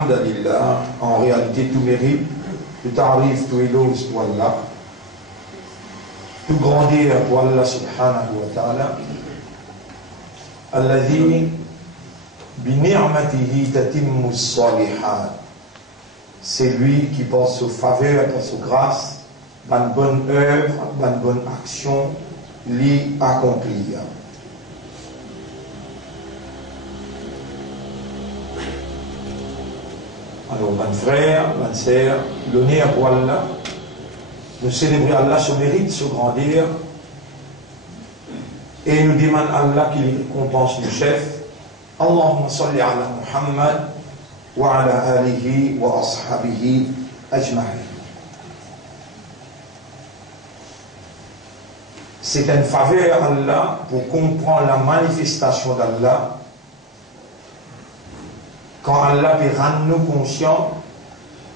Alhamdulillah, en réalité tout mérite, tout tarif, tout éloge pour Allah, tout grandir pour Allah subhanahu wa ta'ala, alladhi bi ni'matihi tatimmu s-salihat. C'est lui qui par sa faveur, par sa grâce, par une bonne œuvre, par une bonne action, l'y accomplir. Alors, mon frère, ma sœur, l'honneur pour Allah, nous célébrer Allah, son mérite, son grandir, et nous demandons à Allah qu'il récompense le chef. Allahumma salli ala Muhammad wa ala alihi wa ashabihi ajma'in. C'est une faveur à Allah pour comprendre la manifestation d'Allah. Quand Allah peut rendre nous conscients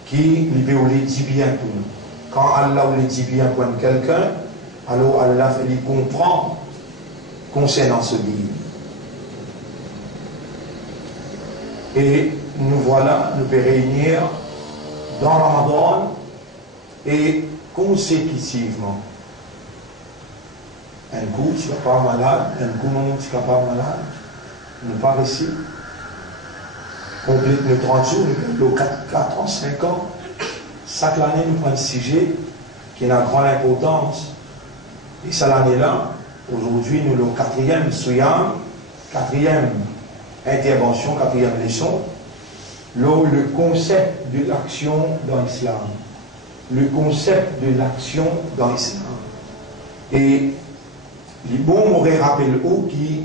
qu'il peut nous dire bien pour nous. Quand Allah nous dit bien pour quelqu'un, alors Allah fait lui comprendre concernant ce livre. Et nous voilà, nous pouvons réunir dans Ramadan et consécutivement. Un coup, tu ne seras pas malade, un coup, non, tu ne seras pas malade, ne pas réussir. Complète nos 30 jours, nous 4 ans, 5 ans. Chaque année, nous prenons un sujet qui a une grande importance. Et cette année-là, aujourd'hui, nous avons le 4e Souyam, 4e intervention, 4e leçon, le concept de l'action dans l'islam. Le concept de l'action dans l'islam. Et les bons m'auraient rappelé où qui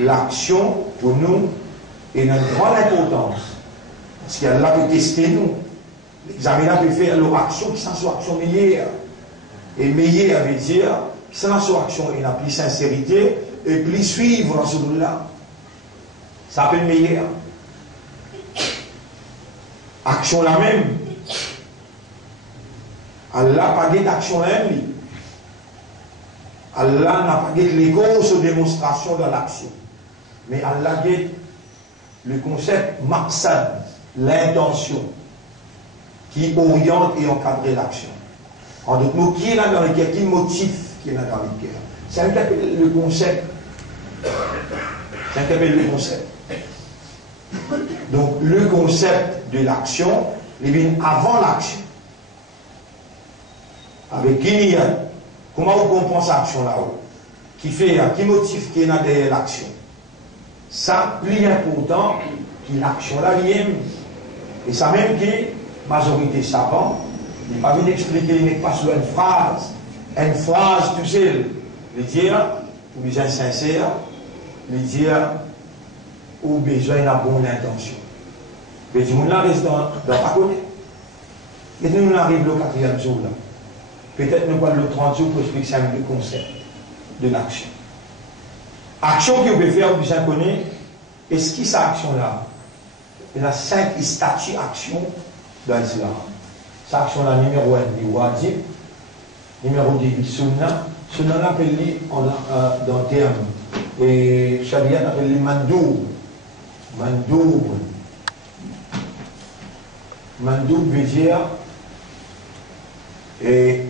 l'action, pour nous, et une grande importance. Parce qu'Allah peut tester nous. L'examen peut faire l'action qui sont action meilleure. Et meilleure veut dire, qui sont action, il y a plus sincérité et plus suivre dans ce là. Ça peut être meilleur. Action la même. Allah n'a pas d'action la même. Allah n'a pas de l'égoïsme de démonstration dans l'action. Mais Allah a le concept maqsad, l'intention, qui oriente et encadre l'action. En d'autres mots, qui est là dans le cœur, qui motive qui est là dans le cœur. C'est un peu le concept. C'est un peu le concept. Donc, le concept de l'action, il vient avant l'action. Avec qui il y a, comment on comprend cette action là-haut? Qui fait, qui motive qui est là derrière l'action? Ça, plus important que l'action là liée. Et ça même que la majorité savante, il n'est pas venu d'expliquer, il n'est pas sur une phrase tout seul. Le dire, pour les gens sincères, le dire, ou besoin d'une bonne intention. Mais du monde là reste dans pas connaître. Et nous arrivons le 4e jour là. Peut-être nous parlons le 30 jours pour expliquer le concept de l'action. Action que vous pouvez faire, vous en connaissez. Est-ce que cette action-là, il y a 5 statuts d'actions dans l'islam. Cette action-là, numéro 1, c'est wajib. Numéro 2, sunnah. Sunnah, on appelle dans le terme. Et sharia, on appelle mandoub. Mandoub. Mandoub veut dire, et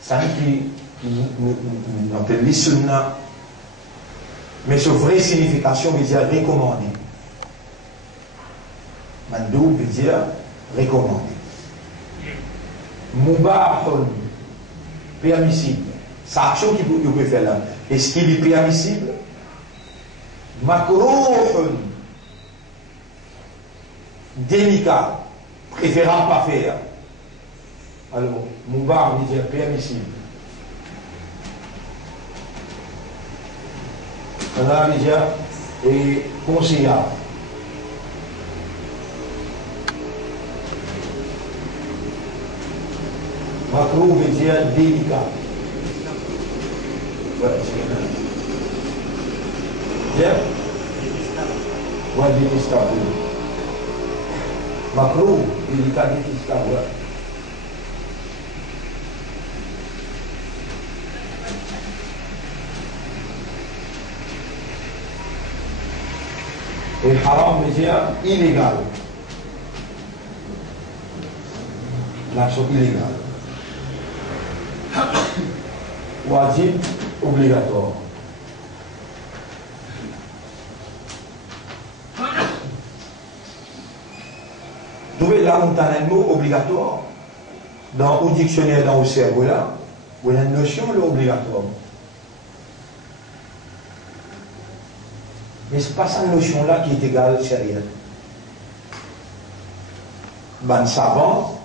ça qui on appelle les sunnah. Mais sa vraie signification veut dire recommander. Mandoub veut dire recommander. Mubahun, permissible. C'est l'action qu'il peut faire là. Est-ce qu'il est permissible? Makrouhun, délicat, préférable pas faire. Alors, mubah veut dire permissible. On a déjà et conseillable. Macro veut dire délicat. Voilà, c'est bien. Ouais, délicat. Macro, délicat, délicat. Et haram veut dire illégal. l'action illégale. Wajib obligatoire. Trouvez là où un mot obligatoire dans le dictionnaire, dans le cerveau là, où il y a une notion de obligatoire. Mais ce n'est pas cette notion-là qui est égale sérieux. Ben, savant,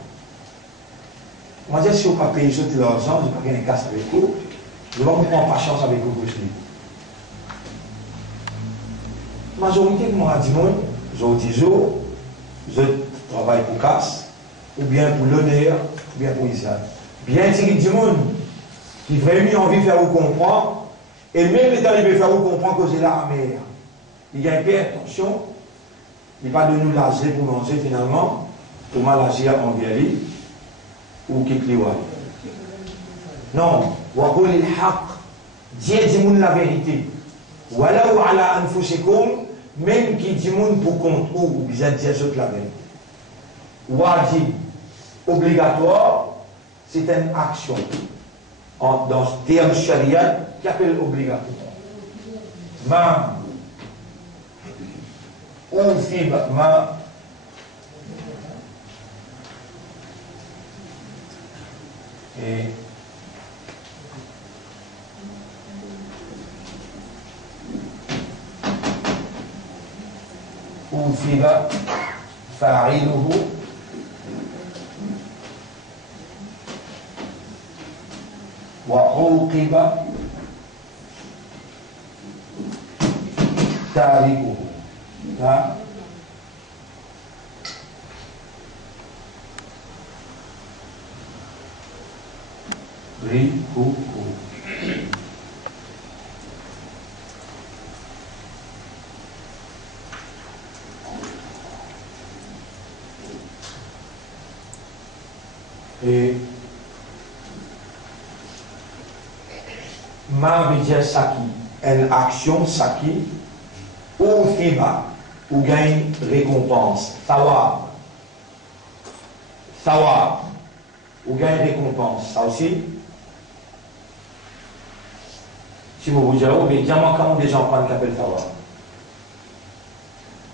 moi je dis si vous ne pas payer tout l'argent, je ne vais pas gagner une casse avec vous, je ne vais pas prendre patience avec vous aussi. La majorité de moi dit, je dis, je travaille pour casse, ou bien pour l'honneur, ou bien pour Israël. Bien dire du monde qui vraiment envie de faire vous comprendre, et même les talibés de faire vous comprendre que c'est la mer. Il y a une attention, il va de nous laser pour manger finalement, pour mal agir en guéri, ou qui clioie. Non, wa qul al-haq, Dieu dit la vérité. Wala wa ala anfusikum, même qui dit pour contre ou bien dire la vérité. Wajib, obligatoire, c'est une action dans ce terme charia qui appelle obligatoire. Ma ou fiba ma et ou fiba fa'iluhu وعوقب تاركه تاركه et ma veut saki, une action saki, ou fiba, ou gagne récompense, sawab, ou gagne récompense, ça aussi. Si vous vous dites, oh, mais diamant, comment des gens prennent qu'appelle sawab?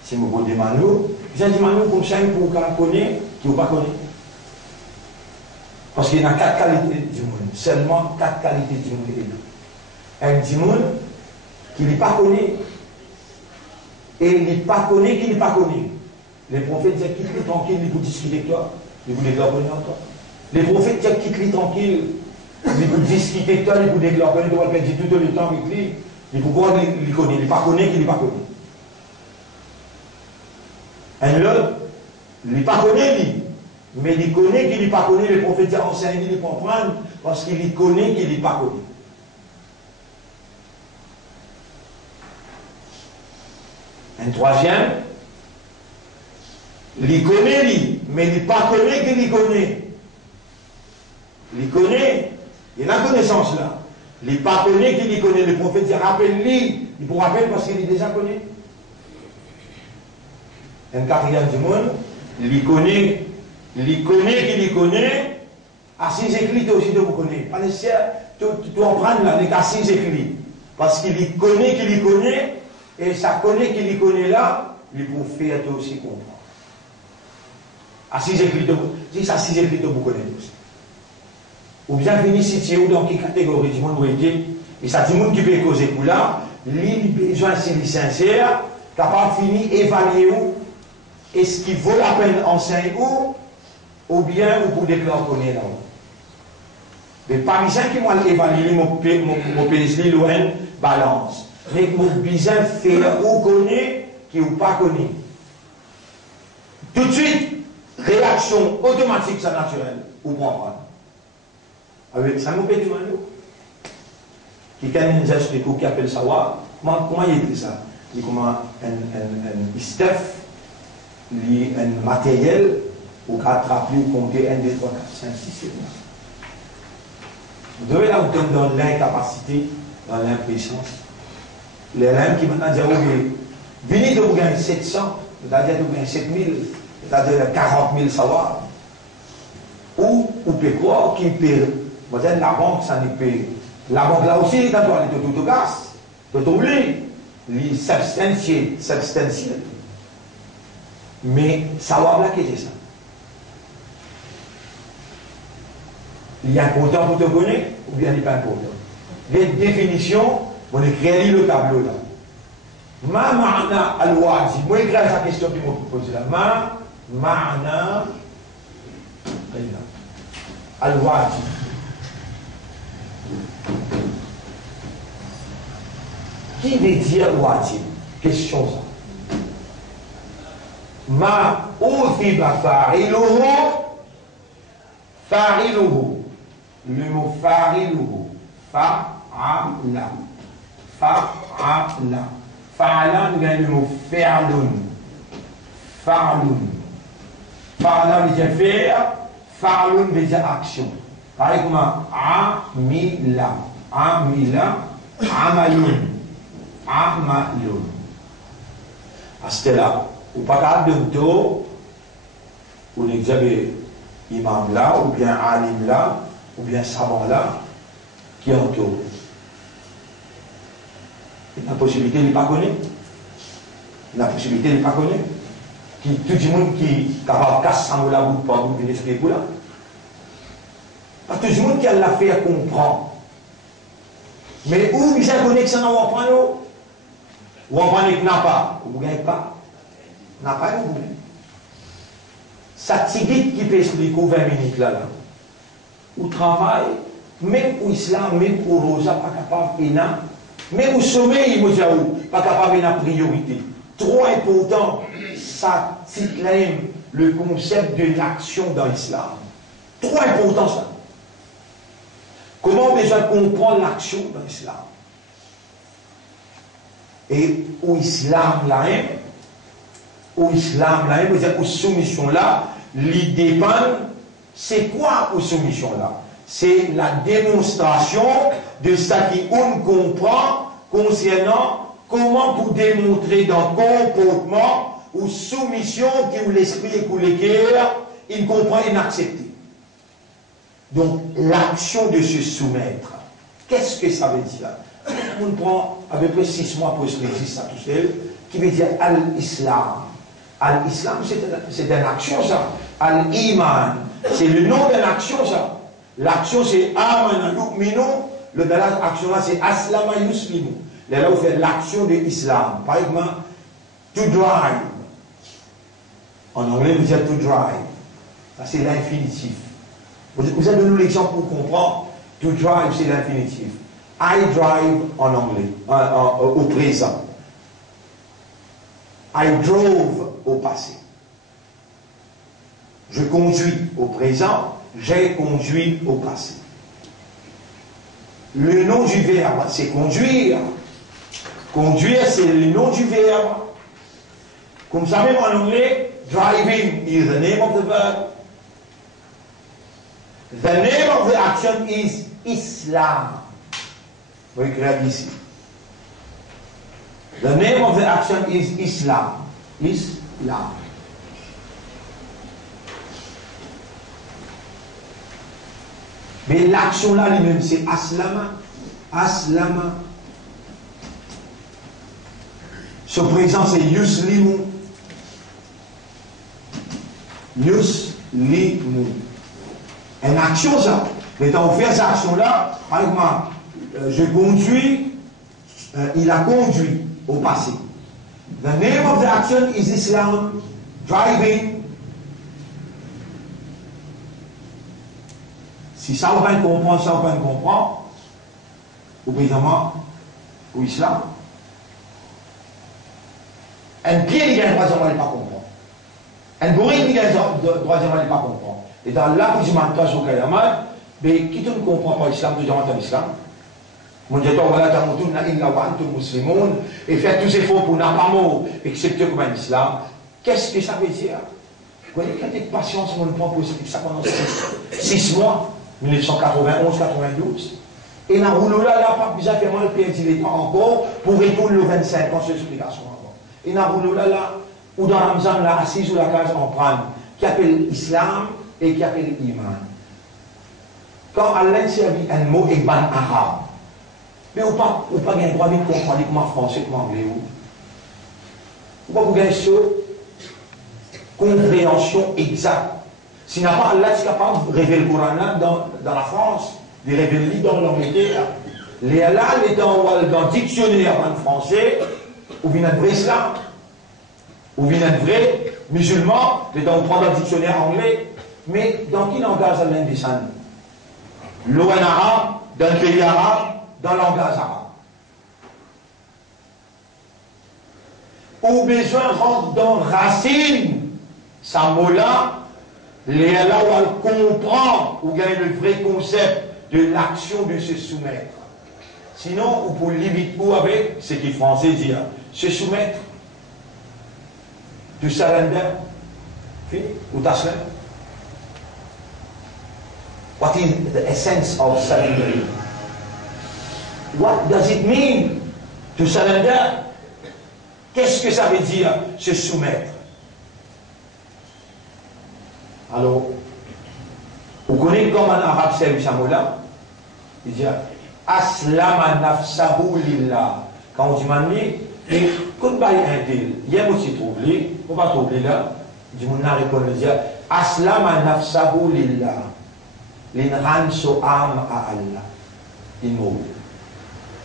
Si vous vous demandez, j'ai dit, Manou, comme ça, pour qu'on connaît, qui vous pas connaît. Parce qu'il y a 4 qualités du monde, seulement 4 qualités du monde. Un dimoun qui n'est pas connu et il n'est pas connu qui n'est pas connu. Les prophètes disent quitte-les tranquille, ils vous discuter avec toi, ils vous déclarent connu en toi. Les prophètes disent quitte-les tranquille, ils vous discuter avec toi, ils vous déclarent connu, ils vous perdre tout le temps avec lui, ils vous croient qu'il connaît, il n'est pas connu qui n'est pas connu. Un autre, il n'est pas connu lui, mais il connaît qu'il n'est pas connu, les prophètes disent enseignez, ils comprennent parce qu'il connaît qu'il n'est pas connu. Un troisième, il connaît lui, mais il n'est pas connu qu'il connaît. Il connaît, il a la connaissance là. Il n'est pas connu qu'il connaît. Le prophète dit rappelle-lui, il vous rappelle parce qu'il est déjà connu. Un quatrième du monde, il connaît qu'il connaît. À 6 écrits aussi de vous connaître. Pas nécessaire, tout en prendre là, n'est qu'à 6 écrits. Parce qu'il connaît qu'il connaît. Et ça connaît qu'il y connaît là, il peut faire aussi comprendre. À 6 écrits, si ça 6 écrits, vous connaissez aussi. Ou bien venir situer ou dans quelle catégorie du monde où il est, et ça dit monde qui peut causer pour là, il besoin c'est sincère, capable de finir évaluer où, est-ce qu'il vaut la peine enseigner ou bien ou pour déclarer connaître là. Mais parmi ceux qui m'ont évalué mon pays loin, balance. Mais vous besoin faire ou connaître qui ou pas connaître. Tout de suite, réaction automatique, c'est naturel, ou comprendre. Avec ça, nous peut dire, qui nous explique ou qui appelle ça, comment il écrit ça? Il comment un Steph, un matériel, ou attraper ou compter 1, 2, 3, 4, 5, 6, 7, 9. Vous devez là vous dans l'incapacité, dans l'impuissance. Les reins qui maintenant disent, oui, venez de vous gagner 700, c'est-à-dire de vous gagner 7000, c'est-à-dire 40 000 savoirs. Ou ou peut croire qu'il peut, peut-être la banque, ça n'est pas. La banque là aussi, dans le tout gaz, tout oublié, les substantiel. Mais ça va plaquer ça. Il est important pour te connaître ou bien il n'est pas important. Les définitions, on écrit le tableau là. Ma ma'na al-wajib. Moi, écris la question qui m'a posée là. Ma ma'na al-wajib. Qui veut dire wajib? Question ça. Ma uthiba fa'iluhu. Fa'iluhu. Le mot fa'iluhu. Fa'ala. Fa'ala. Fa'ala, nous avons le mot fa'lun. Fa'lun. Fa'ala veut dire faire. Fa'lun veut dire action. Pareil comme amila. Amila. Amalun. Amalun. À ce là, ou pas capable de dos, ou l'examen imam là, ou bien alim là, ou bien savant là, qui entoure. La possibilité n'est pas connue. La possibilité n'est pas connue. Tout le monde qui est capable de casser la bouche pour vous venir ce là. Parce que tout le monde qui a l'affaire comprend. Mais où il y a une connexion dans le point, ou on prend que n'a pas, ou vous ne gagnez pas. N'a pas, vous gagnez. Ça tigite qui peut expliquer 20 minutes là. Ou travail, même pour l'islam, même pour Rosa, pas capable de faire. Mais au sommet, il m'a pas capable de la priorité. Trop important, ça titre le concept de l'action dans l'islam. Trop important ça. Comment déjà comprendre l'action dans l'islam? Et au islam là, aux soumission là, l'idée dépend, c'est quoi aux soumission là? C'est la démonstration de ce qu'on comprend concernant comment pour démontrer dans le comportement ou soumission qui ou l'esprit et pour l'équerre, il comprend et n'accepte. Donc, l'action de se soumettre, qu'est-ce que ça veut dire? On prend à peu près 6 mois pour expliquer ça tout seul, qui veut dire Al-Islam. Al-Islam, c'est une action ça. Al-Iman, c'est le nom de l'action ça. L'action c'est Amana yu'minu, le de l'action là c'est Aslama yuslimu. Là, on fait l'action de l'islam. Par exemple, to drive. En anglais, vous dites to drive. Ça c'est l'infinitif. Vous avez donné l'exemple pour comprendre. To drive, c'est l'infinitif. I drive en anglais, au présent. I drove au passé. Je conduis au présent, j'ai conduit au passé. Le nom du verbe, c'est conduire. Conduire, c'est le nom du verbe. Comme ça, même en anglais, driving is the name of the verb. The name of the action is Islam. Vous écrivez ici. The name of the action is Islam. Islam. Mais l'action là lui-même, c'est Aslama. Aslama. Ce présent, c'est Yuslimu. Yuslimu. Une action, ça. Mais quand on fait cette action-là, par exemple, je conduis, il a conduit au passé. The name of the action is Islam. Driving. Si ça on va comprendre, ça on va comprendre, au présentement, au islam, un pied, il a un troisième, il ne pas comprendre. Un bourrine, il a un troisième, il ne pas comprendre. Et dans la position de toi, sur Kayamal, mais qui ne comprend pas l'islam, tu demandes l'islam. Mon Dieu, voilà, ta montoune, na illa wa antum muslimun, et faire tous ces efforts pour n'a pas mot, excepté comme un islam. Qu'est-ce que ça veut dire? Vous voyez, quelle patience, on prend pour ça pendant 6 mois. 1991-92. Et dans le là, pas besoin de faire le pays encore pour répondre le 25 ans sur l'explication encore. Et dans le là, ou dans Ramzan, là, assis sur la case, on prend qui appelle l'islam et qui appelle l'iman. Quand Allah servi un mot et ban arabe, mais ou pas gagner le droit de comprendre comment français, comment anglais ou pas vous gagner ce compréhension exacte. Si n'a pas Allah est capable de révéler le Coran dans la France, de révéler dans l'Angleterre, les Allah est dans le dictionnaire en français, ou bien un vrai islam, ou bien un vrai musulman, mais dans le dictionnaire anglais, mais dans qui langage Allah descend? L'eau en arabe, dans le pays arabe, dans le langage arabe. Au besoin rentre dans racine, ça mot-là, les Allah où elle comprend, ou gagne le vrai concept de l'action de se soumettre. Sinon, ou pour limiter ou avec ce qui français dit, se soumettre, to surrender, fini, ou taslim. What is the essence of surrendering? What does it mean to surrender? Qu'est-ce que ça veut dire se soumettre? Alors, vous connaissez comme en arabe c'est ce mot-là? Il dit Aslama nafsahu lillah. Quand on dit mani, et quand on un tel, il y a un mot qui trouve, on va trouver là, il dit mon n'a répondre, il dit Aslama nafsahu lillah. L'inran so âme à Allah. Il mot.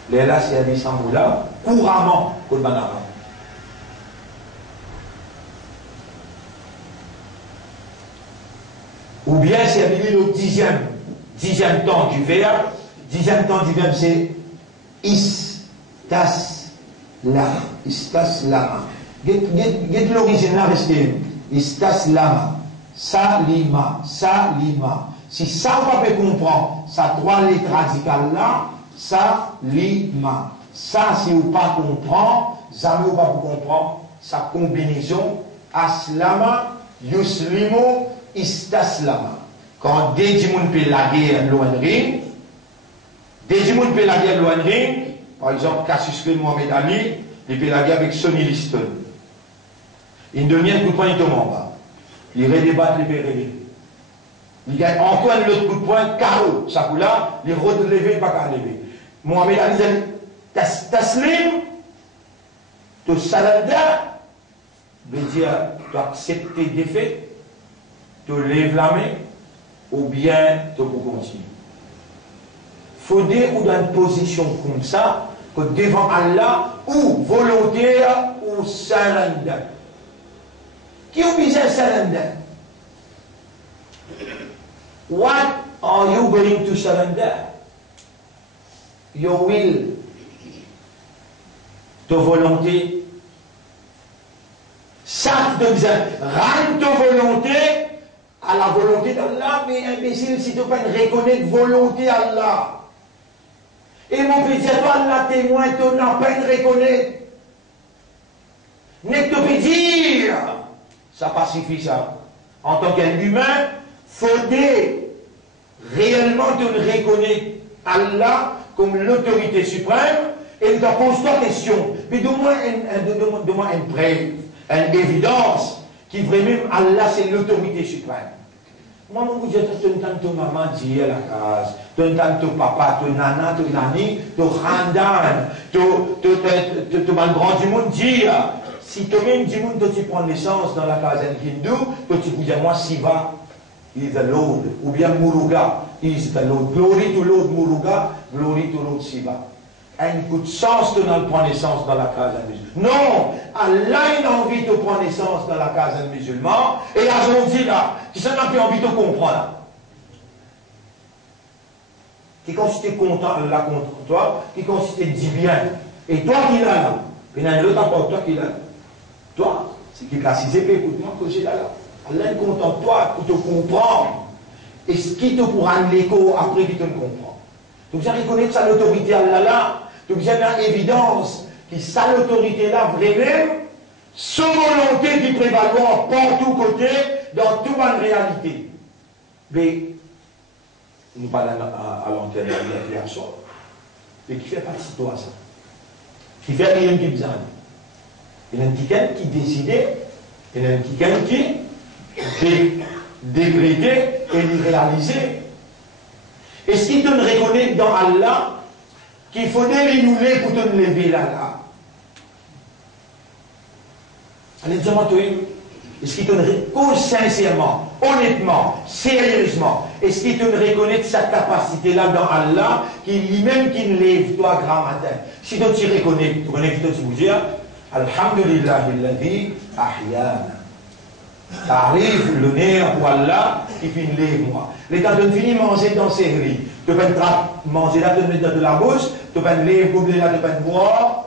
Les là, c'est un mot-là, couramment, comme en arabe. Ou bien c'est le dixième temps du verbe. Dixième temps du verbe c'est istas lama. Istas lama. Get l'origine là restez. Istas lama. Salima. Salima. Si ça on peut comprendre, ça trois lettres radicales là, salima. Ça si vous pas comprendre, jamais vous pas comprendre sa combinaison aslama yuslimu istaslama. Quand des gens peut la guerre loinring, par exemple Cassius Clay Mohamed Ali, il peut la guerre avec Sonny Liston. Il devient un coup de poing, il tombe en bas. Il redébat les périls. Il gagne encore un autre coup de poing, KO. Ça coup là, il relevé, pas qu'à lever. Mohamed Ali dit taslim, tu salada, veut dire tu acceptes tes défaites, tu lèves la main, ou bien tu peux continuer. Il faut dire ou dans une position comme ça, que devant Allah, ou volontaire, ou surrender. Qui oblige à surrender? What are you going to surrender? Your will, ta volonté. Chaque de rends ta volonté à la volonté d'Allah, mais imbécile, si tu ne peux pas reconnaître volonté Allah. Et mon petit toi, Allah témoin, tu n'as pas reconnaître. N'est que te dire, ça pacifie ça. En tant qu'humain, faudrait réellement te reconnaître Allah comme l'autorité suprême et te pose-toi question. Mais donne-moi une preuve, une évidence qui vraiment Allah c'est l'autorité suprême. Moi, mon Dieu, tu entends ton maman dire à la case, tu entends ton papa, ton nana, ton nani, ton randan, ton grand du monde dire, si tu viens du monde, tu prends naissance dans la case hindoue, tu peux dire, moi, Siva is the Lord, ou bien Muruga is the Lord. Glory to Lord Muruga, glory to Lord Siva. Un coup de sens de prendre naissance dans la case musulmane. Non, Allah a envie de prendre naissance dans la case musulmane, et là, je dis là, qui ça n'a plus envie de comprendre. Qui quand tu es content, Allah contre toi, qui quand tu te dis bien, et toi qui l'as là, il y a un autre encore, toi qui l'as là. Toi, c'est qui précise, écoute-moi que j'ai là. Allah est content de toi pour te comprendre, et ce qui te pourra l'écho après qu'il te comprend. Donc, vous reconnaître ça l'autorité Allah là. Donc, il y a une évidence que ça l'autorité là, vraiment, sans volonté qui prévaloir partout côté, dans toute bonne réalité. Mais, nous parlons à l'antenne, il y a ça. Mais qui fait partie de toi, ça? Qui fait rien qui besoin. Il y a un quelqu'un qui décidait, il y a un quelqu'un qui décrétait et réalisait. Est-ce qu'il te reconnaît dans Allah qu'il faut nous lever pour te lever là? Allez, dis-moi, toi, est-ce qu'il te reconnaît sincèrement, honnêtement, sérieusement, est-ce qu'il te reconnaît sa capacité-là dans Allah, qui lui-même qui lève toi grand matin? Si toi tu reconnais, tu connais qui toi tu vous dire, Alhamdulillah, alladhi ahyana. T'arrives l'honneur pour Allah qui finit lève moi. Les temps de finir manger dans ces riz, tu peux manger là, tu mettre de la bouche, tu peux lève, gobeler là, tu peux boire.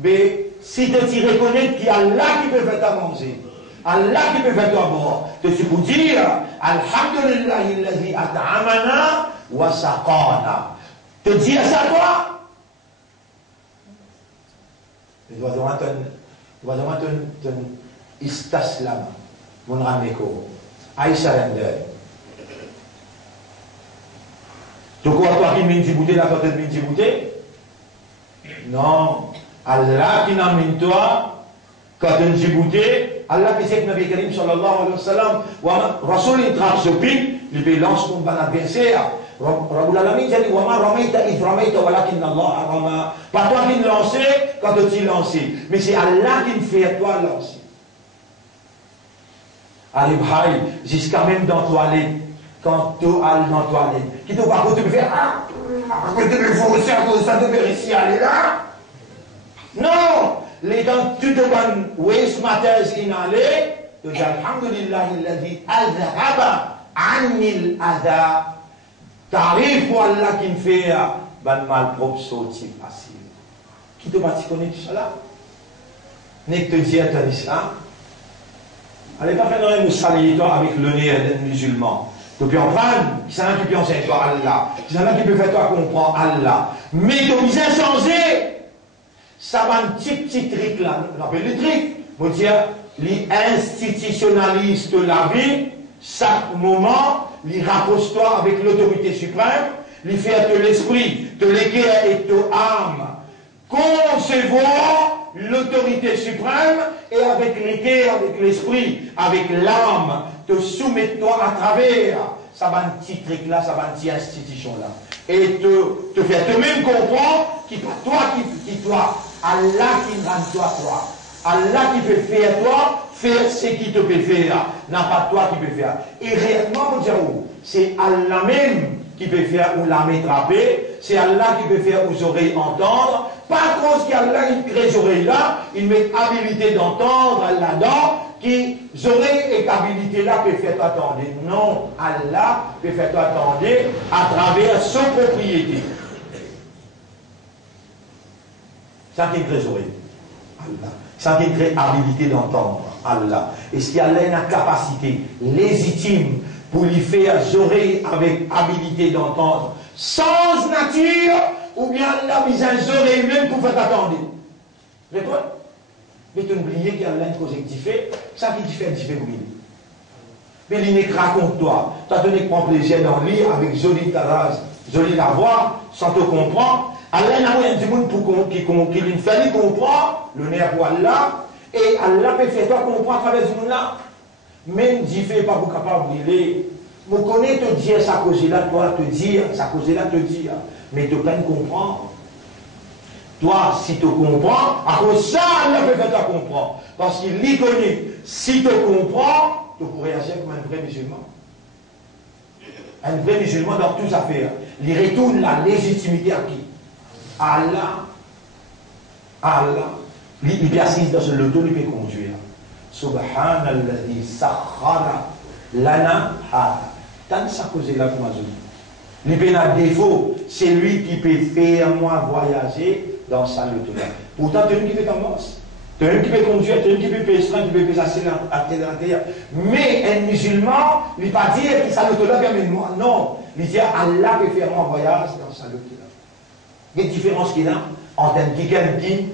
Mais si tu reconnais qu'il y a Allah qui peut faire ta manger, Allah qui peut faire toi boire, tu peux dire Alhamdulillah alladhi at'amana wa saqana. Tu dis ça toi? Tu dois avoir ton istaslam, mon rameko. I surrender. Tu crois toi qui m'as dit bouté là quand tu m'as dit bouté? Non. Allah qui n'a mis toi, quand tu m'as dit bouté, Allah qui sait que Nabi Karim sallallahu alayhi wa sallam, Rasul il trace ce pic, il lance ton bon adversaire. Rabbul Alamin dit Wama ramaita id ramaita walakin Allah rama. Pas toi qui lançais quand tu lancé, mais c'est Allah qui fait toi lancer. Allez, bhaï, jusqu'à même dans la toilette, quand tu allais dans la toilette, qui te par contre tu peux faire tu peux forcer à cause ça, tu peux réussir à aller là. Non, les dents, tu te donnes waste matters inhalé, tu dis Alhamdulillah alladhi azhaba anil adha. T'arrives pour Allah qui me fait ben mal propre sorti facile. Qui te parti connaître tout cela? N'est que te dire ton islam. Allez pas faire un saluer toi avec le nez d'un musulman. Tu peux en prendre, qui s'en a qui peut enseigner toi Allah, qui s'en a qui peut faire toi comprendre Allah. Mais tu peux changer. Ça va un petit truc là. On appelle le truc. On dit, les institutionnalistes de la vie, chaque moment, les rapproche-toi avec l'autorité suprême, les faire de l'esprit, de l'équerre et de âme. Concevoir l'autorité suprême et avec l'équerre, avec l'esprit, avec l'âme, te soumettre-toi à travers. Ça va un petit truc là, ça va une petite institution là. Et te faire toi-même comprendre qu'il pas toi qui toi, Allah qui rend toi. Allah qui peut faire toi, faire ce qu'il te peut faire, n'a pas toi qui peut faire. Et réellement, mon Dieu, c'est Allah même qui peut faire ou la m'attraper, c'est Allah qui peut faire aux oreilles entendre. Pas cause qu'Allah il crée les oreilles là, il met habilité d'entendre là-dedans, qui oreilles et habilité là peut faire toi attendre. Non, Allah peut faire toi attendre à travers son propriété. Ça qui crée les oreilles. Allah. Ça qui crée habilité d'entendre. Allah. Est-ce qu'Allah a une capacité légitime pour lui faire oreilles avec habilité d'entendre sans nature, ou bien la mise en oreille même pour faire attendre? Réponds. Mais tu n'oublies qu'il y a une cause qui fait, ça qui fait oui. Mais il n'est raconte toi. Tu as donné prend plaisir dans le lit avec jolie taras, jolie la voix, sans te comprendre. Allah n'a rien du monde pour qui lui fait comprendre, le nerf pour Allah, et Allah peut faire toi comprendre à travers ce monde-là. Même si fait pas pour capable de brûler. Vous connaissez te dire ça cause-là, toi te dire, ça cause-là te dire, mais tu peux pas comprendre. Toi, si tu comprends, à cause ça, Allah peut faire toi comprendre. Parce qu'il l'y connaît. Si tu comprends, tu pourrais agir comme un vrai musulman. Un vrai musulman dans toutes affaires. Il retourne la légitimité à qui? À Allah. Allah. Il est assis dans ce loto, il peut conduire. Subhanalladhi sakhara lana hada. Tant ça cause là pour moi. Il peut un défaut, c'est lui qui peut faire moi voyager dans sa loto. Pourtant, tu es un qui peut t'embrasser. Tu es un qui peut conduire, tu es un qui peut payer qui peut payer à terre. Mais un musulman, il ne peut pas dire que sa loto là vient avec moi. Non. Il dit Allah peut faire moi voyage dans sa loto là. Il y a une différence qu'il a entre quelqu'un qui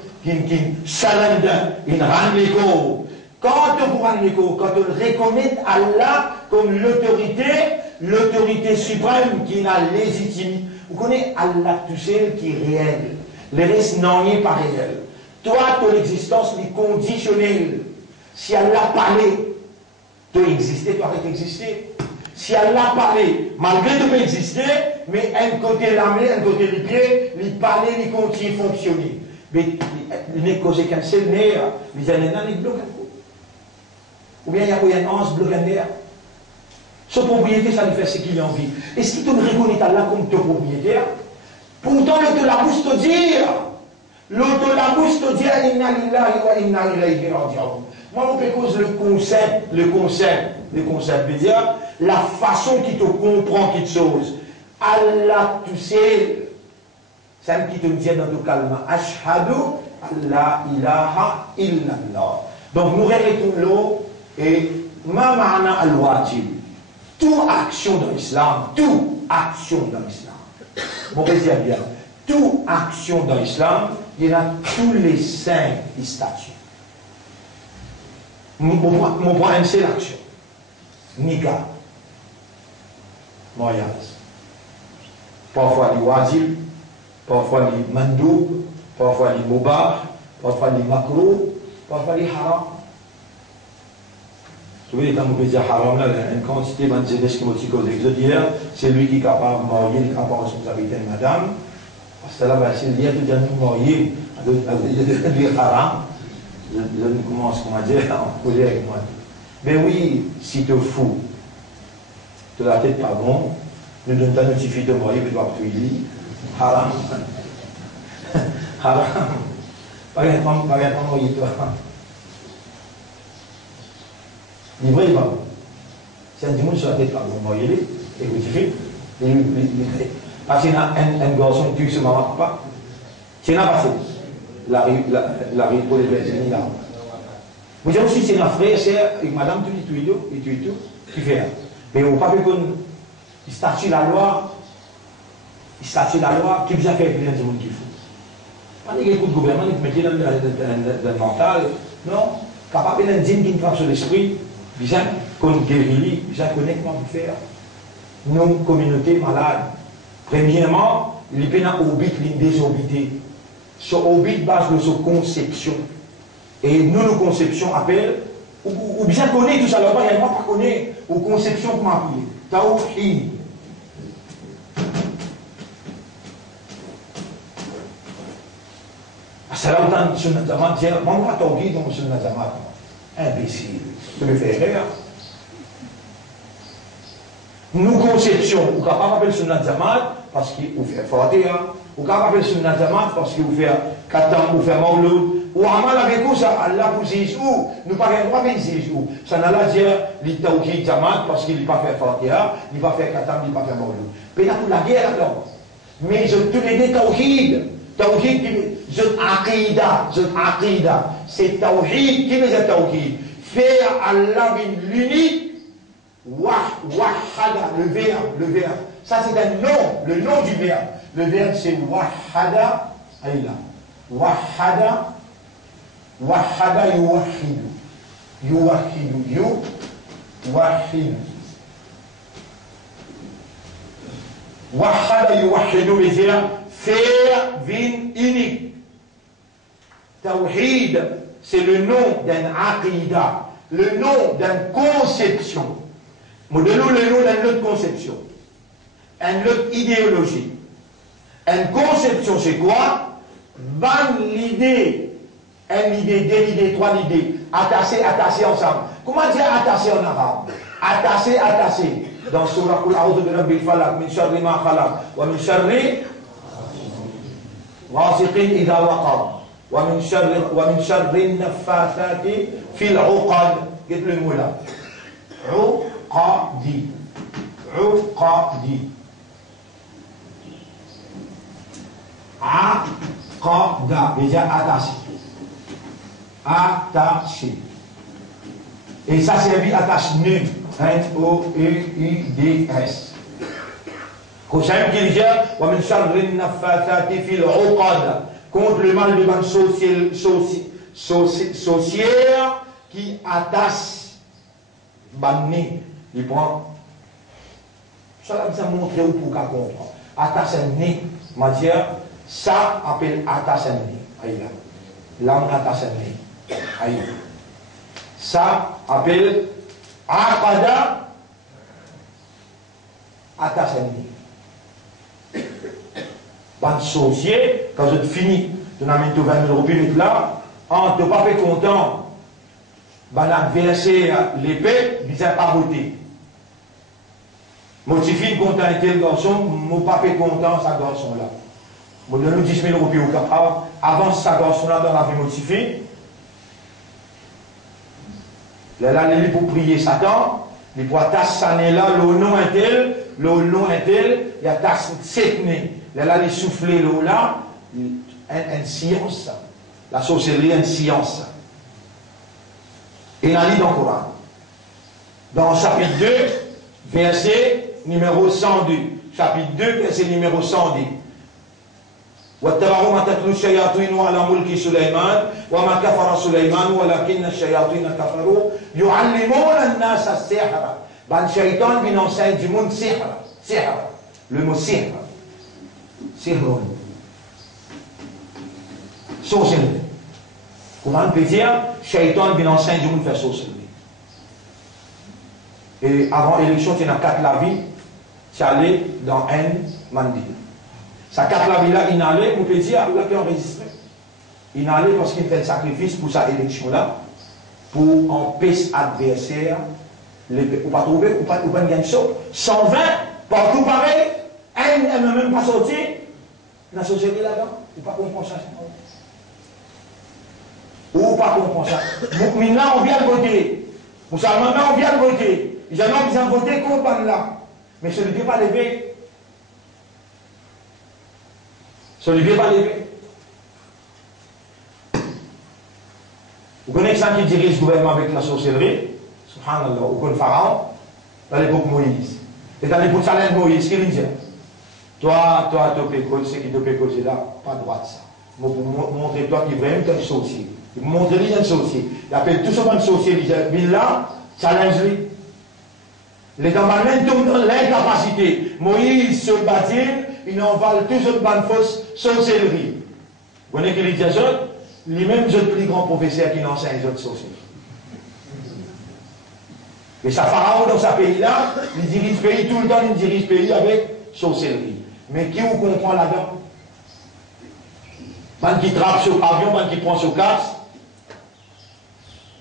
surrender, il rend l'écho. Quand tu rends l'écho, quand tu reconnais Allah comme l'autorité suprême qui n'a légitimité. Vous connaissez Allah tout seul qui est réel. Le reste n'en est pas réel. Toi, ton existence est conditionnelle. Si Allah parlait, tu existais, tu arrêtes d'exister. Si elle l'a parlé, malgré tout peut exister, mais un côté la main, un côté les pieds, les parler, les continuer à fonctionner. Mais il n'est causé qu'un seul nerf, mais il y a un qui bloque un coup. Ou bien il y a un ange bloque un nerf. Son propriété, ça lui fait ce qu'il a envie. Est-ce qu'il te reconnaît là comme ton propriétaire? Pourtant, l'autre la bouche te dire, inna lillahi wa inna ilayhi raji'un. Moi, je peux cause le concept veut dire la façon qui te comprend, qui te chose. Allah, tu sais, c'est un qui te dit dans le calme, Ashhadu la ilaha illallah. Donc, nous répétons l'eau et ma ma'ana al-wajib. Toute action dans l'islam, bon, je dire bien, toute action dans l'islam, il y a tous les 5 statuts. Mon point, c'est l'action. Nika, mariage. Parfois les wajib, parfois les mandoub, parfois les mubah, parfois les makro, parfois les haram. Vous voyez, quand on peut dire haram, là, une quantité de jeunesse qui m'a dit, c'est lui qui est capable de marier, qui est capable de responsabilité de madame. Parce que là, c'est lié à tout dire nous marier, à dire haram. Je commence, comment dire, à poser avec moi. Mais oui, si tu es fou, tu as la tête pas bon, nous donnons ta notifié de marier, mais tu vas tout dire, haram. Haram. Pas rien marier toi. Livré, il va. C'est un dimanche sur la tête, vous voyez, et vous dites, parce qu'il y a un garçon qui tue ce maman pas. C'est n'a pas fait. La rue pour les États-Unis là. Vous avez aussi, c'est un frère, c'est avec madame, tout, qui fait. Mais on ne peut pas qu'il statue la loi, qui vous a fait plein de monde qui faut. Pas des coups de gouvernement, qui mettent dans le mental, non, capable d'un digne qui frappe sur l'esprit. Bien qu'on guérit, bien connaît comment faire. Nous, communauté malade, premièrement, les pénals orbitent les désorbités. Ce orbite base de sa conception. Et nous conception appelle, ou bien connaît tout ça, là-bas, il y a moi pas connaît, ou conception comment appeler. Tawhid. Ça là, autant sur notre zaman, dire, moi, on va tawhid dans sur notre zaman. Imbécile. Je me fais rire. Nous, conception, ou capable d'appeler sur notre zaman, parce qu'il fait Fatiha, ou capable d'appeler sur notre zaman, parce qu'il fait Katam, ou fait Mawloud, ou Amal avec nous, ça, Allah vous dit où, nous parlons pas de où. Ça n'a pas dire, il tawhid zaman, parce qu'il n'a pas fait Fatiha, il n'a pas fait Katam, il n'a pas fait Mawloud. Mais là, pour la guerre, alors. Mais je te l'ai dit tawhid. Tawhid, je aqida. C'est tawhid, qui veut dire tawhid? Faire Allah l'unique, wahada, le verbe. Ça c'est un nom, le nom du verbe. Le verbe c'est wahada, aïla. Wahada yuwahidu. Yuwahidu. Wahada yuwahidu veut dire faire vin unique. Tawhid, c'est le nom d'un aqida, le nom d'une conception. Modelons le nom d'une autre conception, une autre idéologie. Une conception, c'est quoi? L'idée, une idée, deux idées, trois idées, attachées ensemble. Comment dire attaché en arabe? Attaché. Dans Surah Qul a'udhu bi rabbil falaq, min sharri ma khalaq, wa min sharri ghasiqin idha waqab. ومن شر النفاثات في العقد قلت له المولى عقدي عقد déjà attaché et ça c'est un attache nu N-O-E-U-D-S Kosaïm qui dit ومن شر النفاثات في العقد contre le mal de banque socière qui attache banni. Il prend. Ça va vous montrer où pour qu'on comprenne. Attache un nez, matière, ça appelle attache un nez. Aïe là. Là on attache un nez. Aïe. Ça appelle aqada à ta famille. Bon sorcier, quand je finis, tu n'amènes tout 20 000 roupies là, en te pas content, ben adverser l'épée, il n'a pas voté. Motifi content était le garçon, mon papa est content, sa garçon là. Bon, donne 10 000 roupies au capable, avance sa garçon là dans la vie motivée. Là, il est pour prier Satan, il pour attacher sa nez là, le nom est tel, il attache cette nez. Là, il souffle l'eau là, une science. La sorcellerie est une science. Et il a dit dans le Coran. Dans le chapitre 2, verset numéro 102. Chapitre 2, verset numéro 102. واتبعوا ما تتلو الشياطين على ملك سليمان وما كفر سليمان ولكن الشياطين كفروا يعلمون الناس السحر. Ben Shaitan vient enseigne du monde sihr. Sihr. Le mot sihr. Sihrun. Sorcellerie. Comment on peut dire Shaitan vient enseigne du monde faire sorcellerie. Et avant l'élection, tu as 4 la vie, tu allais dans un mandil. Sa 4 la vie là, il allait, on peut dire, il a pu enregistrer. Il allait parce qu'il fait le sacrifice pour sa élection là, pour empêcher l'adversaire, ou pas trouver, ou pas gagner ça. 120, partout pareil, un n'a même pas sorti, la société là-dedans, ou pas comprendre ça. Ou pas comprendre ça. Maintenant, on vient de voter. Musulmans, on vient de voter. Les gens qui ont voté contre là. Mais ce n'est pas levé. Ce n'est pas levé. Vous connaissez ça qui dirige le gouvernement avec la sorcellerie? Subhanallah. Vous connaissez Pharaon? Dans l'époque Moïse. Et dans l'époque de Moïse, qu'est-ce qu'il dit? Toi, tu peux c'est qui te peut causer là, pas droit de ça. Pour montrer toi qui vraiment un sorcier. Il montre lui un sorcier. Il appelle tout souvent un sorcier. Il dit, là, challenge lui. Les gamins tombent dans l'incapacité. Moïse se bâtit, il envale toujours une fausse sorcellerie. Vous voyez qu'il dit à eux, les mêmes autres plus grands professeurs qui enseignent les autres sorciers. Et ça pharaon dans ce pays-là, il dirige le pays, tout le temps il dirige le pays avec sorcellerie. Mais qui vous comprend là-dedans? Man qui trappe sur avion, man qui prend sur casse,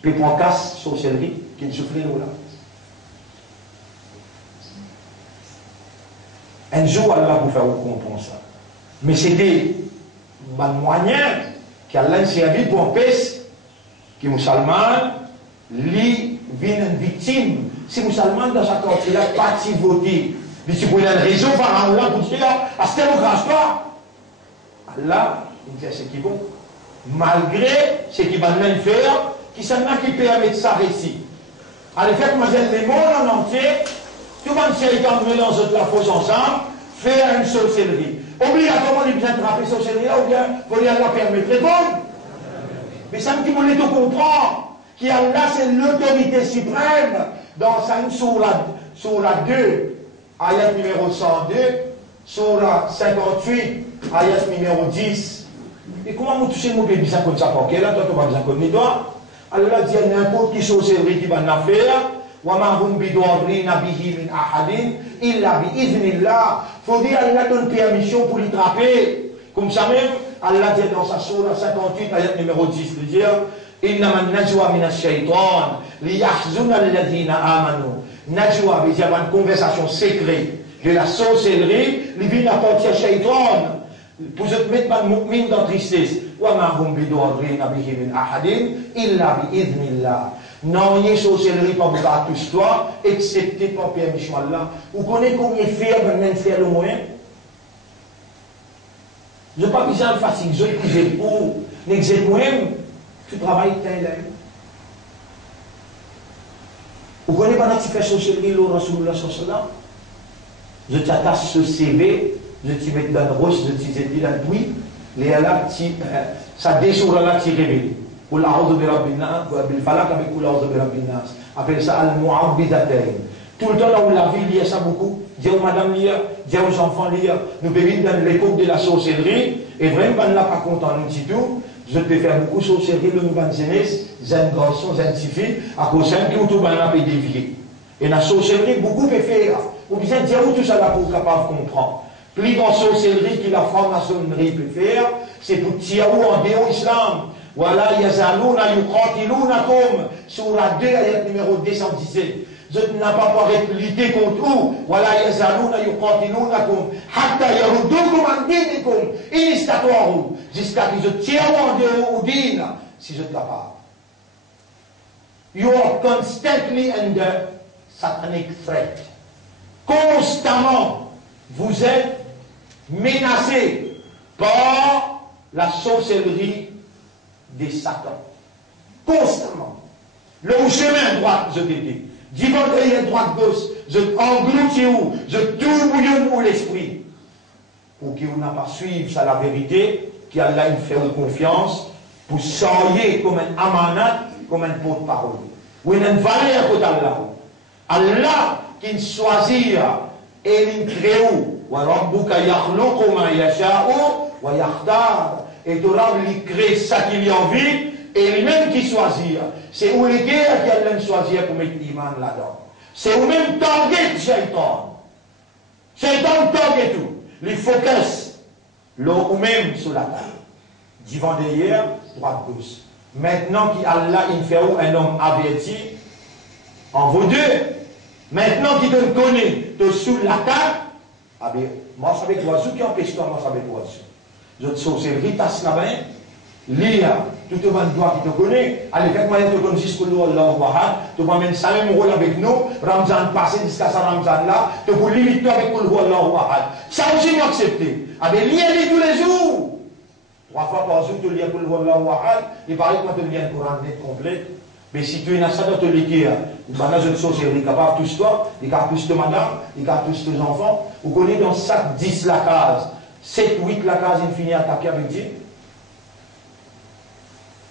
puis prend casse, sorcellerie, qui ne souffle nous là. Un jour, Allah vous faire comprendre ça. Mais c'était un moyen qu'Allah servi pour empêcher que les musulmans lui viennent une victime. Si les musulmans dans sa quartier-là, pas si voter, mais si vous avez une raison par Allah pour dire, à ce ne crache pas. Allah, il fait ce qu'il veut. Malgré ce qu'il va même faire, qui seulement qui permet de s'arrêter. En effet, le monde en entier, tout le monde sait quand on mélange la fausse ensemble, faire une sorcellerie. Obligatoirement, il vient de frapper sorcellerie là, ou bien, il faut la permettre. Répondre. Mais ça me dit, on tout comprendre, qu'Allah, c'est l'autorité suprême, dans sa sur la 2, ayat numéro 102, sur la 58, ayat numéro 10. Et comment vous touchez mon bébé ça comme ça? Parce que là, toi, tu vas besoin comme toi. Allah dit n'importe qui sorcellerie qui va en faire. وَمَا هُمْ بِضَارِّينَ بِهِ مِنْ أَحَدٍ إِلَّا بِإِذْنِ اللَّهِ. Il faut dire Allah donne permission pour l'attraper. Comme ça même, Allah dit dans sa sourate 58, ayat numéro 10, il dit إِنَّمَا النَّجْوَى مِنَ الشَّيْطَانِ لِيَحْزُنَ الَّذِينَ آمَنُوا. Najwa veut dire une conversation secrète de la sorcellerie, il vient apporter Shaitan pour se mettre dans le mu'min dans tristesse. وَمَا هُمْ بِضَارِّينَ بِهِ مِنْ أَحَدٍ إِلَّا بِإِذْنِ اللَّهِ. Non, il y a une sorcellerie pas pour à tous toi, excepté par permission Allah. Vous connaissez combien de faire, même faire le moyen? Je n'ai pas besoin de fatigue, je n'ai pas pour l'exemple moi-même, tu travailles tel. Vous connaissez pas notre fait sorcellerie, le Rasulullah sallallahu. Je t'attache ce CV, je t'y mets dans le roche, je t'y mets dans le puits, les Allah, ça déchire Allah, tu révèles. قل أعوذ برب الناس بالفلق avec قل أعوذ برب الناس. Appelle ça al-mu'awwidatayn. Tout le temps là où la vie lit ça beaucoup, dis aux madame lire, dis aux enfants lire, nous bébés dans l'époque de la sorcellerie, et vraiment on n'a pas content nous dit tout, je peux faire beaucoup de sorcellerie, le nouveau jeunesse, jeunes garçons, jeunes filles, à cause de tout on a dévié. Et la sorcellerie, beaucoup peut faire. Vous bien dire où tout ça là pour capable de comprendre. Plus en sorcellerie que la franc-maçonnerie peut faire, c'est pour tirer en dehors islam. Voilà, yazalouna yuqatilunakum, Surah 2, ayat numéro 217. Je n'ai pas pour lutter contre vous. Voilà, yazalouna yuqatilunakum, hatta yaruddukum an dinikum, in istata'u, jusqu'à ce que je tire en dehors au din, si je suis capable. You are constantly under satanic threat. Constamment, vous êtes menacé par la sorcellerie des satans. Constamment. Le chemin droit, je te dis. Divorce droite gauche, je engloutis où, je tourbouillonne où l'esprit. Pour qu'il n'a pas suivi ça la vérité, qu'Allah il fait confiance, pour soyez comme un amanat, comme un porte-parole. Ou une valeur pour Allah. Allah qui choisit et il crée où. Et Torah lui crée ça qu'il y a envie, et lui-même qui choisit. C'est où les guerres qu'il a choisi pour mettre l'iman là-dedans. C'est où même target Shaitan. Shaitan target tout. Les focus, ou même sur la table. Divan derrière, droite gauche. Maintenant qu'Allah il fait un homme averti, en vaut deux. Maintenant qu'il te connaît, te sous la table, ah bien, moi je savais l'oiseau qui empêche toi, moi je savais l'oiseau. Je te sorcellerie, tasse la main, lire, tout le monde doit qui te connaît, allez, faites-moi te connaître jusqu'au Allah Wahad, tu vas mettre ça même rôle avec nous, Ramzan passé jusqu'à ce Ramzan là, tu vas limiter avec Allah Wahad. Ça aussi, nous accepter. Ah bien, lire tous les jours. 3 fois par jour, tu lis Allah Wahad, il paraît que moi tu lis un Coran net complet. Mais si tu es dans ça dans te l'équerre, maintenant je ne sais pas, il est capable de tout toi, il est capable de madame, il est capable de tes enfants. Vous connaissez dans chaque 10 la case, 7 ou 8 la case, il finit à attaquer avec Dieu.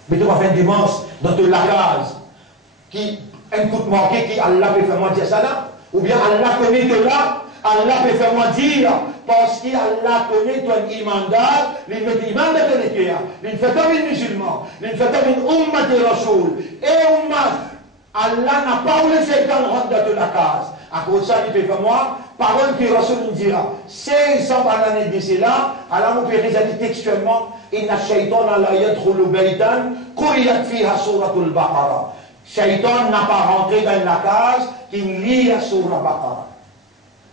Mais tu vas faire des dimanche dans la case, qui, un coup de manqué, qui Allah peut faire moi dire ça là, ou bien Allah connaît de là, Allah peut faire moi dire, parce qu'Allah connaît ton imandat, il met l'imandat de l'équerre, il fait comme un musulman, il fait comme une ummat de Rasoul, et ummat, Allah n'a pas voulu faire dans le rentre de la case. À cause de ça, il peut faire moi, parole que Rasoul nous dira, c'est sans l'année de cela, alors on peut réaliser textuellement, inna shaytan la yadkhulu baytan, quriyat fiha suratul Baqara. Shaytan n'a pas rentré dans la case qui lie à Surah Baqara.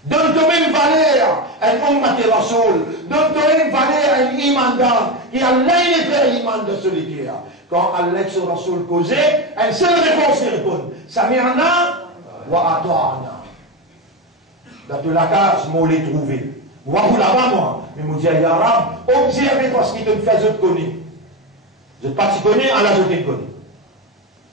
Donne-toi même valeur à l'ummat de Rasoul, donne-toi même valeur à l'imandat, et Allah il fait l'iman de celui qui est. Quand Allah sur Rasoul causait, une seule réponse il répond, Samirna wa ata'na. Dans toute la case, moi, je l'ai trouvé. Moi, vous là-bas, moi. Mais je me dis, Yarab, observez parce qu'il te fait, je te connais. Je ne pas te connais, Allah, je te connais.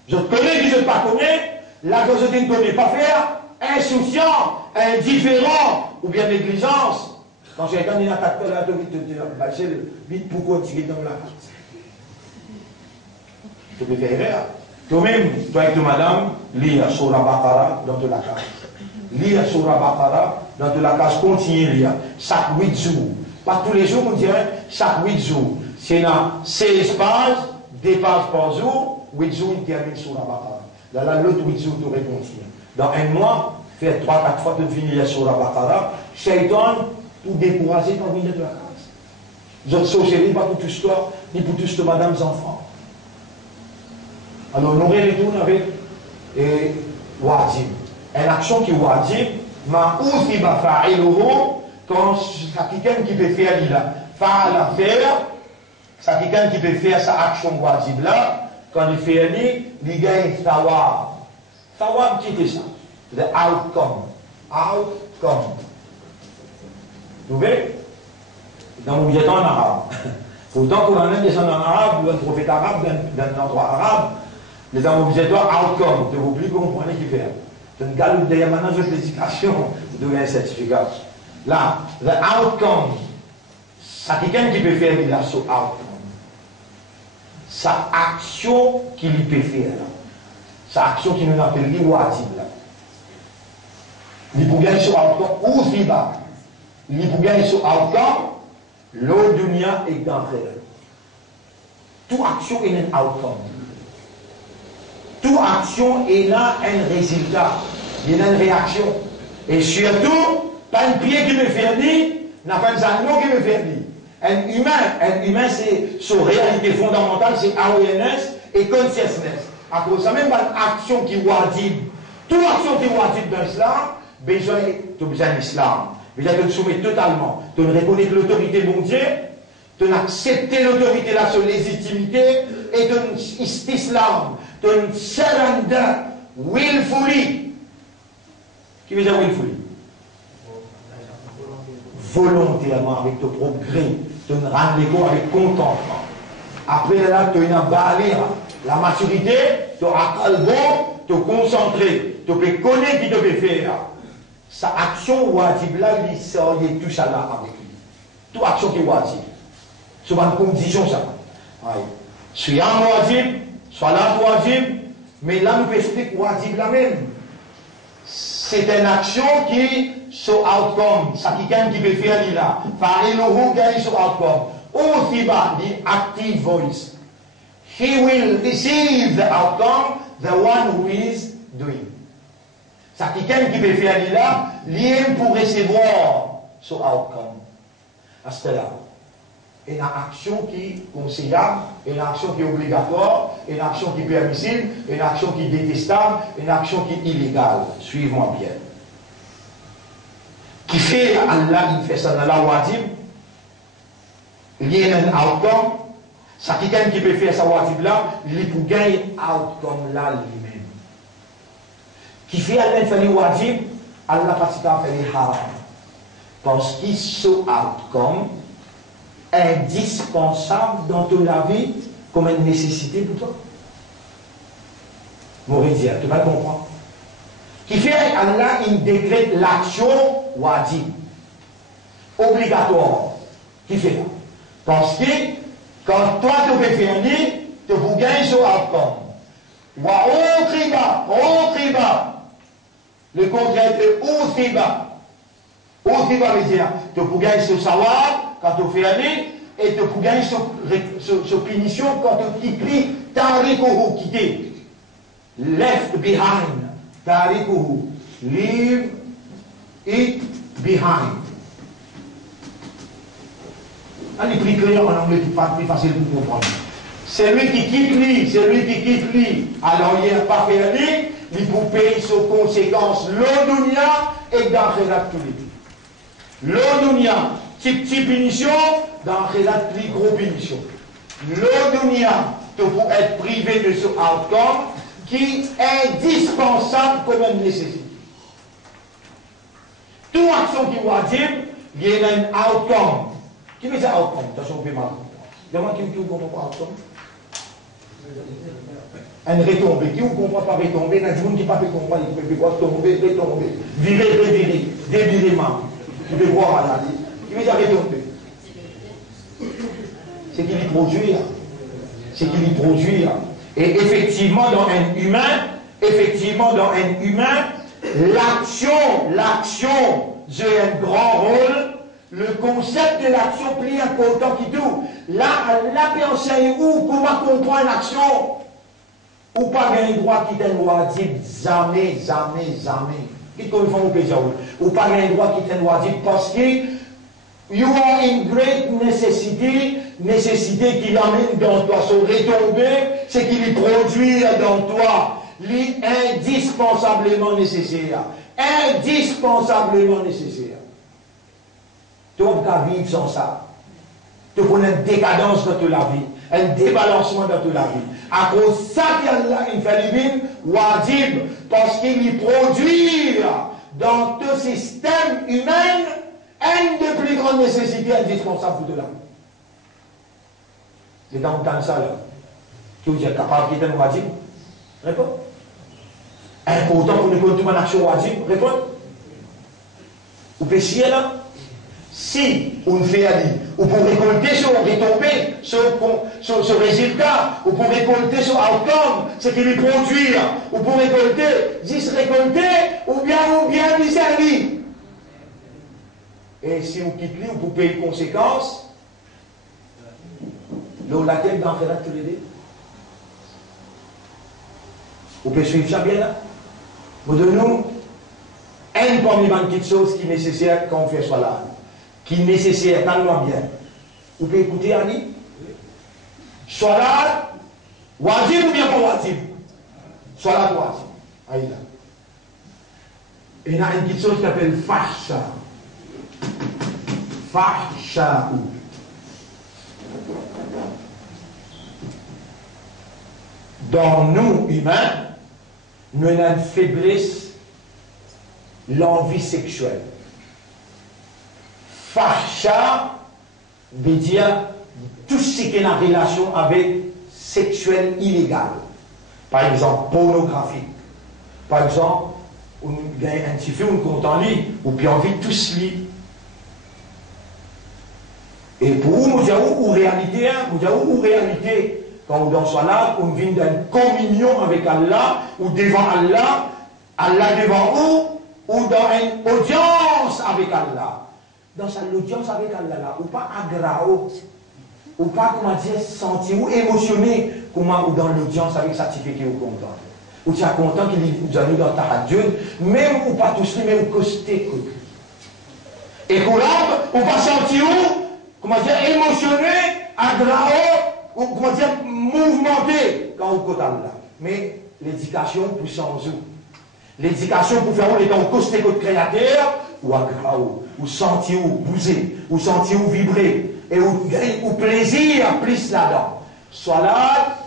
Je te connais, mais je ne te pas connais, là, je ne te connais pas faire, insouciant, indifférent, ou bien négligence. Quand j'ai gagné une attaque, là, je vais vite pourquoi tirer dans la carte. Tu peux faire erreur. Toi-même, toi avec madame, lis à Surah Baqara dans toute la case. Lire Surah Baqara dans toute la case, continue lire. Chaque 8 jours. Pas tous les jours, on dirait, chaque 8 jours. C'est dans 16 pages, 2 pages par jour, 8 jours, il termine Surah Baqara. Là, l'autre 8 jours, tu continue. Dans un mois, faire 3-4 fois, tu finis la Surah Baqara. Shaitan, tout découragé par venir de la case. Je ne sorcellerie pas pour tout toi, ni pour tous madames enfants. Alors, nous retournons avec Wajib. Une action qui est wajib, ma oufi ma fa'iluhu, quand c'est quelqu'un qui peut faire là, fa'ala faire, c'est quelqu'un qui peut faire sa action wajib là, quand il fait il gagne thawab. Thawab, qui est ça? The outcome. Outcome. Vous voyez? Dans mon vieux temps en arabe. Pourtant, pour un descend en arabe, ou un prophète arabe d'un endroit arabe, les hommes obligatoires outcome, de vous plus comprendre qui fait. Je ne galope d'ailleurs maintenant, je fais l'éducation, vous devez un certificat. Là, the outcome, c'est quelqu'un qui peut faire la so outcome. Sa action qu'il peut faire là. Sa action qui nous appelle les wajib là. Il peut gagner sur outcome ou fiba. Il peut gagner sur outcome, l'eau dunya est d'entre elles. Toute action est un outcome. Toute action est là un résultat. il y a une réaction. Et surtout, pas un pied qui me fait dire, n'a pas un anneau qui me fait dire. Un humain c'est sa réalité fondamentale, c'est awareness et consciousness. À cause de ça, même une action qui wajib, toute action qui wajib dans l'islam, besoin de l'islam. Besoin de te soumettre totalement, de reconnaître l'autorité de mon Dieu, de accepter l'autorité, la son légitimité, et de l'islam, de surrender willfully. Qui veut dire willfully? Volontairement, avec ton propre gré, de rendre les comptes avec contentement. Après là, tu as balé la maturité, tu as le bon, te concentrer, tu peux connaître qui te peut faire. Sa action wajib là, il sort tout ça là avec lui. Toute action qui est wajib. C'est une condition ça. Soit un wajib, soit là wajib, mais là nous expliquons wajib la même. C'est une action qui so outcome, ça qui gagne qui peut faire là. Faire le gagne so outcome. Uthiba, the active voice. He will receive the outcome, the one who is doing. Ça qui gagne qui peut faire là, l'IM pour recevoir so outcome. À ce là. Une action qui est conseillable, une action qui est obligatoire, une action qui est permissible, une action qui est détestable, une action qui est illégale. Suivez-moi bien. Qui fait Allah, il fait ça dans la wajib, il y a un outcome, ça quelqu'un qui peut faire sa wajib là, il peut gagner outcome là lui-même. Qui fait Allah faire les wajib, Allah pas faire les haram. Parce qu'il ce outcome indispensable dans toute la vie comme une nécessité pour toi. Maurice, tu vas comprendre. Qui fait Allah, il décrète l'action wajib, obligatoire. Qui fait ça? Parce que quand toi tu fais faire tu peux gagner ce outcome. Wa otriba. Le contraire de otriba. Otriba veut dire tu peux gagner ce savoir quand tu fais aller et tu peux gagner ce punition quand tu t'y tarikuhu quitter. Left behind. Tarikuhu. Leave it behind. On est plus clair en anglais, plus facile pour comprendre. Celui qui quitte lui, alors il n'a pas fait aller, il peut payer ses conséquences, l'odunia et dans Khélat tous les deux. L'odunia, petite punition, dans Khélat plus gros punition. L'odunia, pour être privé de ce outcome qui est indispensable comme une nécessité. Toute action qui wajib, il y a un outcome. Qui veut dire outcome? Attention, on peut mal. Demande qui ne comprend pas outcome. Un retombé. Qui ne comprend pas retomber? Il y a des gens qui ne peuvent pas comprendre. Ils peuvent pas tomber, retomber. Virer, revirer. Débilement. Tu peux voir maladie. Qui veut dire retomber? C'est qu'il y produit. C'est qu'il y produit. Et effectivement, dans un humain, l'action joue un grand rôle. Le concept de l'action plus important qui tout. Là, peut enseigner où, comment comprendre l'action. Ou pas gagner droit qui t'en wajib, jamais. Qui comme font au pays, ou pas gagner droit qui t'en wajib parce que you are in great nécessité qui amène dans toi. Son retombée, c'est qu'il y produit dans toi. L'indispensablement nécessaire. Indispensablement nécessaire. Tu ne peux pas vivre sans ça. Tu peux une décadence dans toute la vie, un débalancement dans toute la vie. À cause de ça qu'il y a une famille wajib, parce qu'il y produit dans tout système humain une des plus grandes nécessités indispensables pour toute la vie. C'est dans ça là. Tu es capable de quitter le wajib? Réponds. Important pour nous connaître une action wajib? Réponds. Ou péchier là? Si on fait aller, ou pour récolter ce retombé, ce résultat, ou pour récolter ce outcome, ce qui lui produit, ou pour récolter, juste récolter, ou bien discerner. Et si on quitte lui, ou pour payer les conséquences, laquelle dans Khélat tous les deux. Vous pouvez suivre ça bien là? Vous de nous, un parmi les petites choses qui est nécessaire quand on fait cela, qui est nécessaire, quand bien. Vous pouvez écouter, Annie? Salat, wajib ou bien pas wajib? Salat wajib. Aïda. Et il y a une petite chose qui s'appelle fahsha. Fahsha. Dans nous, humains, nous avons une faiblesse, l'envie sexuelle. Fahsha veut dire tout ce qui est en relation avec sexuel illégal. Par exemple, pornographique. Par exemple, on gagne un petit film qu'on en lit, ou puis envie de tous lire. Et pour vous, ou réalité, quand on dans là, on vient d'une communion avec Allah, ou devant Allah, Allah devant vous, ou dans une audience avec Allah. Dans l'audience avec Allah, là, ou pas agrao, ou pas, comment dire, sentir, ou émotionné, comment, ou dans l'audience avec certificat ou content. Ou tu es content qu'il vous a mis dans ta radio, même ou pas tous les, mais ou costé. Et pour là, ou pas sentir où, comment dire, émotionné, agrao, ou comment dire, mouvementé quand on côté là. Mais l'éducation pour sans vous. L'éducation pour faire on est en costé contre créateur, ou agrao, ou sentir ou bouger, ou sentir ou vibrer, et ou plaisir plus là-dedans. Salat,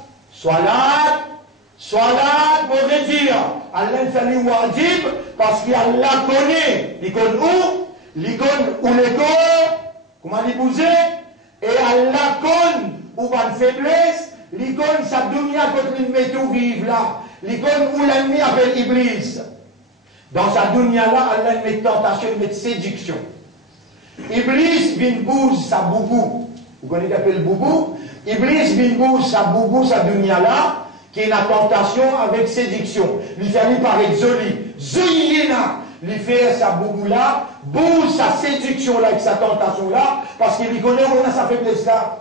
mauvais dire. Allah fait le wajib parce qu'Allah connaît. Il connaît où? Il connaît où les corps, comment il bouger, et Allah connaît où va une faiblesse, il connaît sa dunya contre il met où vivre là. Il connaît où l'ennemi appelle Iblis. Dans sa dunya là, Allah met tentation, met séduction. Iblis vient bouger sa boubou. Vous connaissez l'appel boubou? Iblis vient bouger sa boubou, sa dunya là, qui est la tentation avec séduction. Il fait paraître joli. Zoyena, il fait sa boubou là, bouge sa séduction là avec sa tentation là, parce qu'il connaît où on a sa faiblesse là.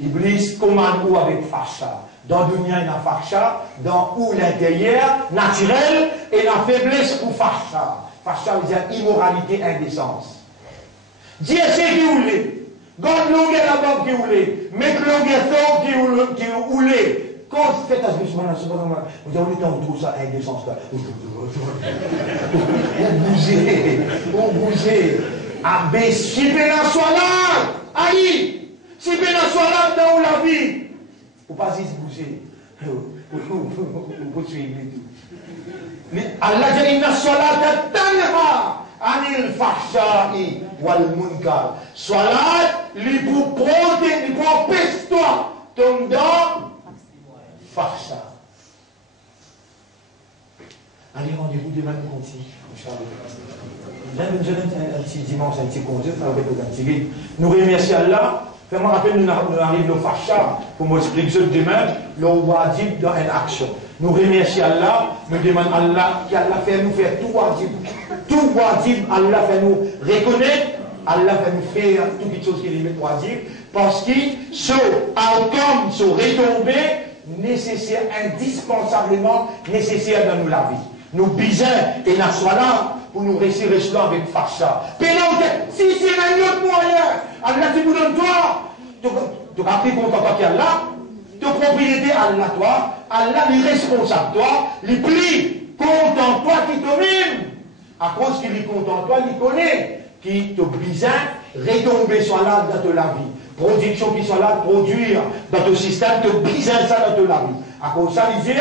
Iblis commande où avec facha. Dans le dunya, il y a facha, dans où l'intérieur, naturel, et la faiblesse pour facha. Facha veut dire immoralité, indécence. Dieu sait qui vous voulez. God longue la barbe qui vous voulez. Mettre longue qui vous voulez. Quand vous faites à ce moment-là, vous avez le temps de trouver ça indécence là. Vous bougez. Abbé, si pénal soit là, aïe, si pénal soit là dans la vie. Vous pas juste bouger. Vous suivez tout. Allah dit inna salata tanha anil fahsha'i wal munkar. Salat li pour protéger, li pour empêcher toi tomber dans fahsha. Allez, rendez-vous demain pour continuer. J'aime un petit dimanche, un petit congé, ça va être un petit guide. Nous remercions Allah. Fais-moi rappeler, nous arrivons au fahsha, pour m'expliquer ce demain, le wajib dans une action. Nous remercions Allah, nous demandons Allah, qu'Allah fait nous faire tout wajib. Tout wajib, Allah fait nous reconnaître, Allah fait nous faire toutes les choses qui est wajib, parce qu'ils sont outcomes, sont retombés, nécessaires, indispensablement nécessaires dans nous la vie. Nous bisons et nous sommes là pour nous réussir avec fahsha. Pénalité, si c'est un autre moyen, Allah te vous donne toi, tu as pris compte en tant qu'Allah, de propriété Allah toi, Allah est responsable toi, il plie compte en toi qui te mime. À cause qu'il est compte en toi, il connaît, qui te brise, retomber sur l'âme dans la vie. Production qui soit là, produire dans ton système, te brise ça dans la vie. À cause de ça, il dit,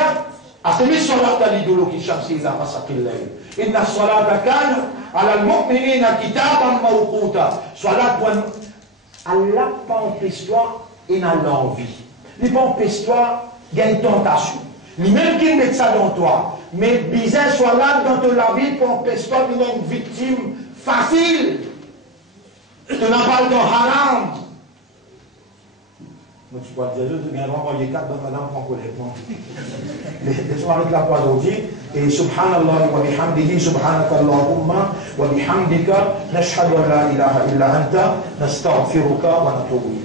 أقم الصلاة لدلوك الشمس إذا غسق الليل إن الصلاة كانت على المؤمنين كتابا موقوتا. Salat pour Allah pas empêche-toi et n'a l'envie. Il pas empêche-toi gagne tentation. Lui-même qui met ça dans toi, mais bizarre soit là dans ta vie pour empêcher-toi d'être une victime facile. Tu n'as pas de haram. Donc, je crois que Jésus viendra envoyer 4 dans madame complètement. Laisse-moi avec la croix aujourd'hui. Et subhanallah wa bihamdihi, subhanakallahumma wa bihamdika, nashhadu an la ilaha illa anta, nastaghfiruka wa natubu.